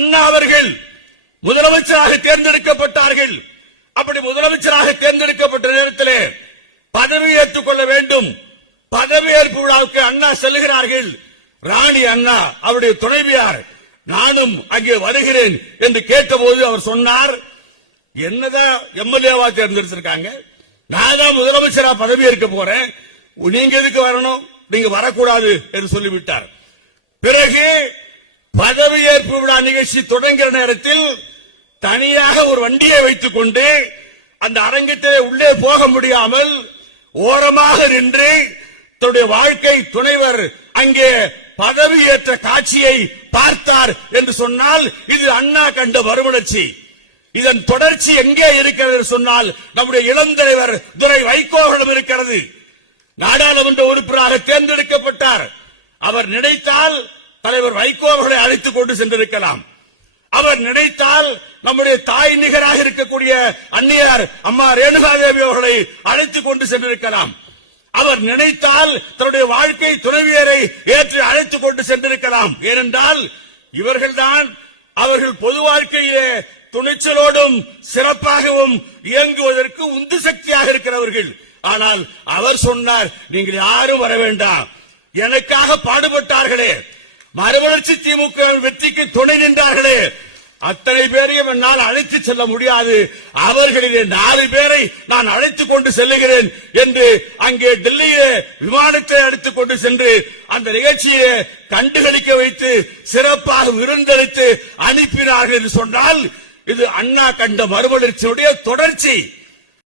அண்ணா அவர்கள் முதலமைச்சராக தேர்ந்தெடுக்கப்பட்டார்கள். அப்படி முதலமைச்சராக தேர்ந்தெடுக்கப்பட்ட நேரத்திலே பதவி ஏற்றுக் கொள்ள வேண்டும். பதவியேற்பு விழாவுக்கு அண்ணா செல்கிறார்கள் ராணி அண்ணா அவருடைய துணைவியார் நானும் அங்கே வருகிறேன் என்று கேட்டபோது அவர் சொன்னார். என்னதான் எம்எல்ஏவா தேர்ந்தெடுத்திருக்காங்க? நான் தான் முதலமைச்சரா பதவியேற்க போறேன். நீங்க எதுக்கு வரணும்? நீங்க வரக்கூடாது என்று சொல்லிவிட்டார். பிறகு பதவியேற்பு விழா நிகழ்ச்சி தொடங்குகிற நேரத்தில் தனியாக ஒரு வண்டியை வைத்துக் கொண்டு அந்த அரங்கத்திலே உள்ளே போக முடியாமல் ஓரமாக நின்று தன்னுடைய வாழ்க்கை துணைவர் அங்கே பதவியேற்ற காட்சியை பார்த்தார் என்று சொன்னால் இது அண்ணா கண்ட மறுமலர்ச்சி. இதன் தொடர்ச்சி எங்கே இருக்கிறது என்று சொன்னால் நம்முடைய இளந்தலைவர் துரை வைகோகலம் இருக்கிறது. நாடாளுமன்ற உறுப்பினராக தேர்ந்தெடுக்கப்பட்டார். அவர் நினைத்தால் தலைவர் வைகோ அவர்களை அழைத்துக் கொண்டு சென்றிருக்கலாம். அவர் நினைத்தால் நம்முடைய தாய் நிகராக இருக்கக்கூடிய அன்னியார் அம்மா ரேணுகாதேவி அவர்களை அழைத்துக் கொண்டு சென்றிருக்கலாம். அவர் நினைத்தால் தன்னுடைய வாழ்க்கை துணைவியரை ஏற்று அழைத்துக் கொண்டு சென்றிருக்கலாம். ஏனென்றால் இவர்கள்தான் அவர்கள் பொது வாழ்க்கையிலே துணிச்சலோடும் சிறப்பாகவும் இயங்குவதற்கு உந்து சக்தியாக இருக்கிறவர்கள். ஆனால் அவர் சொன்னார் நீங்கள் யாரும் வர வேண்டாம். எனக்காக பாடுபட்டார்களே. மறுமலர்ச்சி திமுக வெற்றிக்கு துணை நின்றார்களே. அத்தனை பேரையும் என்னால் அழைத்து செல்ல முடியாது. அவர்களிலே நாலு பேரை நான் அழைத்துக் கொண்டு செல்லுகிறேன் என்று அங்கே டெல்லியிலே விமானத்தை அழைத்துக் கொண்டு சென்று அந்த நிகழ்ச்சியை கண்டுகளிக்க வைத்து சிறப்பாக விருந்தளித்து அனுப்பினார்கள் என்று சொன்னால் இது அண்ணா கண்ட மறுமலர்ச்சியுடைய தொடர்ச்சி.